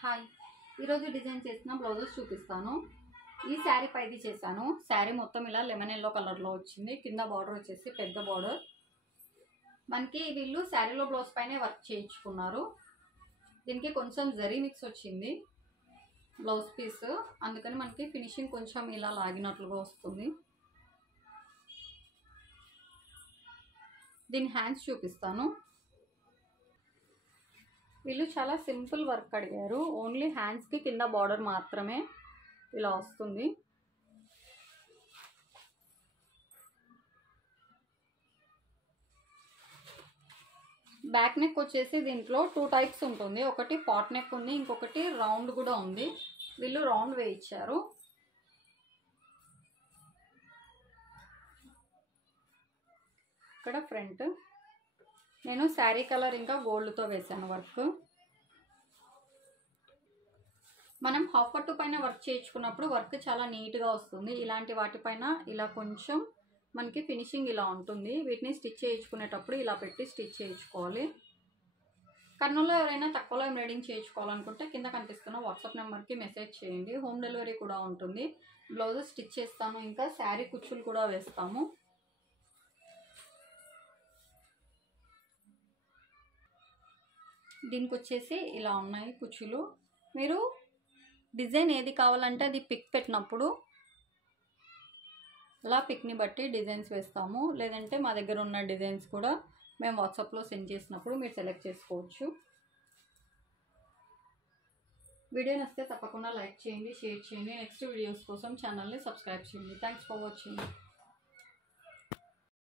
Hi, ఈరోజు design చేసిన blouses చూపిస్తాను. ఈ శారీ పైది చేశాను. శారీ మొత్తం ఇలా లెమన్ ఎల్లో కలర్లో వచ్చింది. కింద బార్డర్ వచ్చేసి పెద్ద బార్డర్. మనకి వీళ్ళు శారీలో బ్లౌజ్ పైనే వర్క్ చేయించుకున్నారు. దీనికి కొంచెం జరీ మిక్స్ వచ్చింది బ్లౌజ్ పీస్, అందుకని మనకి ఫినిషింగ్ కొంచెం ఇలా లాగినట్లుగా వస్తుంది. దీని హ్యాండ్స్ చూపిస్తాను. వీళ్ళు చాలా సింపుల్ వర్క్ అడిగారు. ఓన్లీ హ్యాండ్స్కి కింద బార్డర్ మాత్రమే ఇలా వస్తుంది. బ్యాక్ నెక్ వచ్చేసి దీంట్లో 2 టైప్స్ ఉంటుంది. ఒకటి పాట్ నెక్ ఉంది, ఇంకొకటి రౌండ్ కూడా ఉంది. వీళ్ళు రౌండ్ వేయించారు. ఇక్కడ ఫ్రంట్ నేను శారీ కలర్ ఇంకా గోల్డ్తో వేసాను వర్క్. మనం హాఫ్ పట్టు పైన వర్క్ చేయించుకున్నప్పుడు వర్క్ చాలా నీట్గా వస్తుంది. ఇలాంటి వాటిపైన ఇలా కొంచెం మనకి ఫినిషింగ్ ఇలా ఉంటుంది. వీటిని స్టిచ్ చేయించుకునేటప్పుడు ఇలా పెట్టి స్టిచ్ చేయించుకోవాలి. కర్నూలులో ఎవరైనా తక్కువలో ఎంబ్రాయిడింగ్ చేయించుకోవాలనుకుంటే కింద కనిపిస్తున్న వాట్సాప్ నెంబర్కి మెసేజ్ చేయండి. హోమ్ డెలివరీ కూడా ఉంటుంది. బ్లౌజ్ స్టిచ్ చేస్తాను, ఇంకా శారీ కుచ్చులు కూడా వేస్తాము. దీనికి వచ్చేసి ఇలా ఉన్నాయి కుచ్చులు. మీరు డిజైన్ ఏది కావాలంటే అది పిక్ పెట్టినప్పుడు అలా పిక్ని బట్టి డిజైన్స్ వేస్తాము. లేదంటే మా దగ్గర ఉన్న డిజైన్స్ కూడా మేము వాట్సాప్లో సెండ్ చేసినప్పుడు మీరు సెలెక్ట్ చేసుకోవచ్చు. వీడియో నచ్చితే తప్పకుండా లైక్ చేయండి, షేర్ చేయండి. నెక్స్ట్ వీడియోస్ కోసం ఛానల్ని సబ్స్క్రైబ్ చేయండి. Thanks for watching.